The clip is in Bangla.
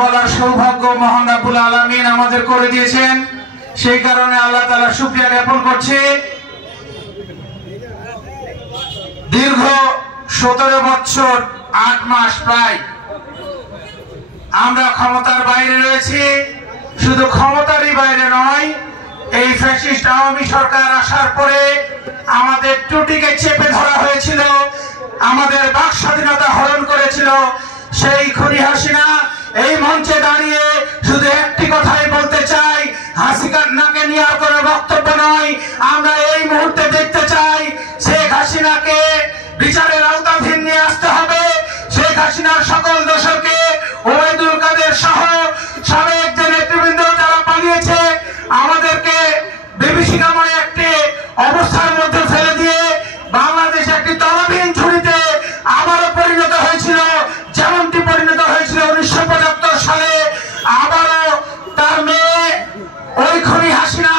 বলার সৌভাগ্য মহান রব্বুল আলামিন আমাদের করে দিয়েছেন। সেই কারণে আল্লাহ তাআলার শুকরিয়া জ্ঞাপন করছি। দীর্ঘ 17 বছর 8 মাস প্রায় আমরা ক্ষমতার বাইরে রয়েছি। শুধু ক্ষমতারই বাইরে নয়, এই ফ্যাসিস্ট আওয়ামী সরকার আসার পরে আমাদের ত্রুটিকে চেপে ধরা হয়েছিল, আমাদের বাক স্বাধীনতা হরণ করেছিল সেই খুনি হাসিনা। এই মঞ্চে দাঁড়িয়ে শুধু একটি কথাই বলতে চাই, হাসিনাকে নিয়ে আর কোনো বক্তব্য নয়। আমরা এই মুহূর্তে দেখতে চাই শেখ হাসিনাকে বিচারের আওতাধীন নিয়ে আসতে হবে। শেখ হাসিনার সকল দোষরকে, ওবায়দুল কাদের সহ সাবেক যে নেতৃবৃন্দ যারা পালিয়েছে, আমাদেরকে বিভীষিকাময় একটি অবস্থার মধ্যে ফেলে দিয়ে বাংলাদেশ একটি তলাবিহীন ঝুড়িতে আবারও পরিণত হয়েছিল, যেমনটি পরিণত হয়েছিল 1975 সালে। আবারও তার মেয়ে ওই খুনি হাসিনা